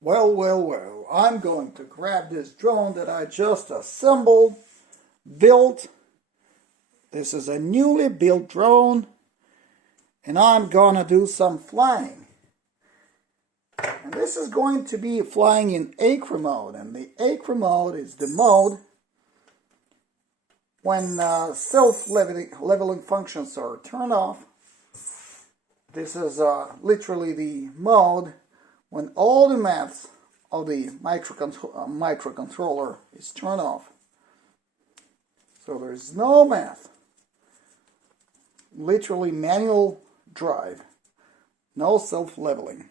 Well, I'm going to grab this drone that I just assembled, built. This is a newly built drone, and I'm gonna do some flying. And this is going to be flying in acro mode, and the acro mode is the mode when self-leveling functions are turned off. This is literally the mode when all the maths of the microcontroller is turned off. So there's no math. Literally manual drive. No self-leveling.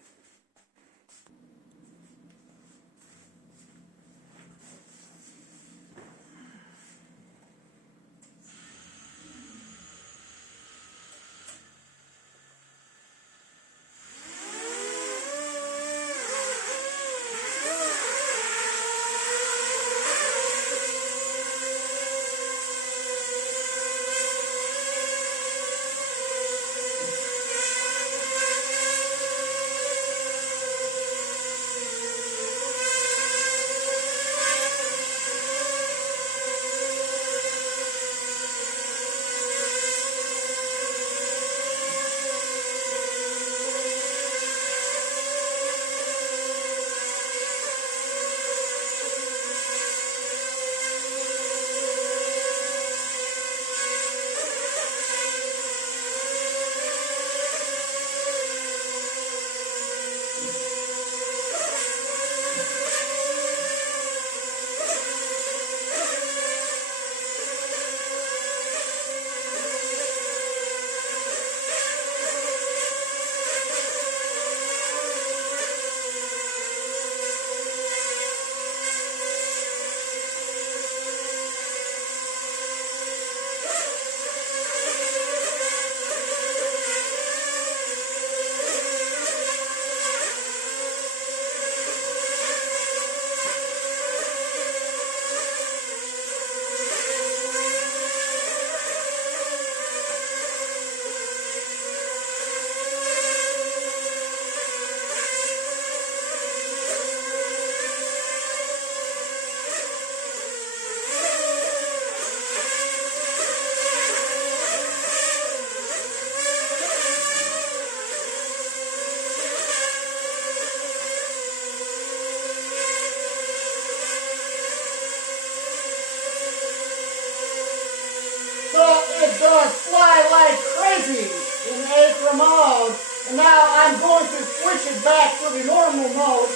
So it does fly like crazy in acro mode, and now I'm going to switch it back to the normal mode.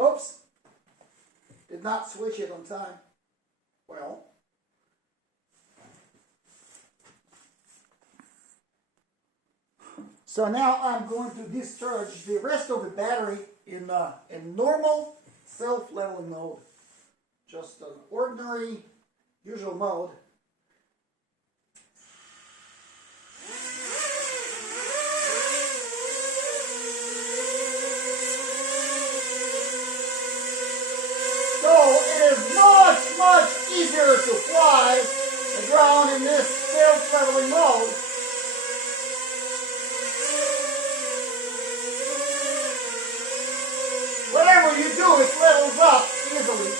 Oops, did not switch it on time. Well, so now I'm going to discharge the rest of the battery in normal self-leveling mode. Just an ordinary, usual mode. So it is much easier to fly the drone in this self-leveling mode. Whatever you do, it levels up easily.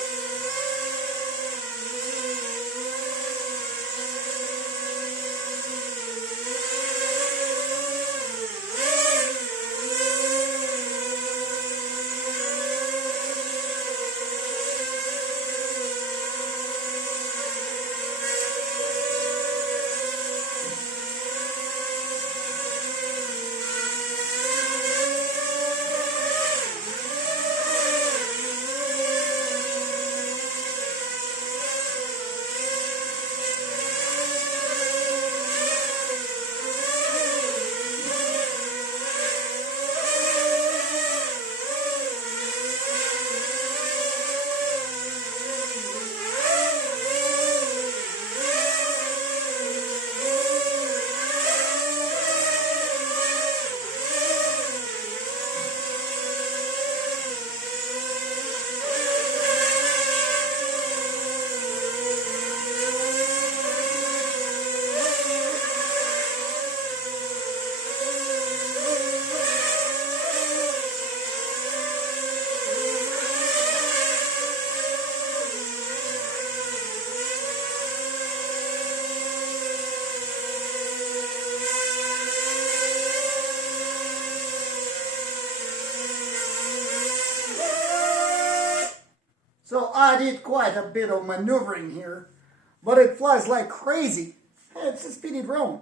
I did quite a bit of maneuvering here, but it flies like crazy. Hey, it's a speedy drone.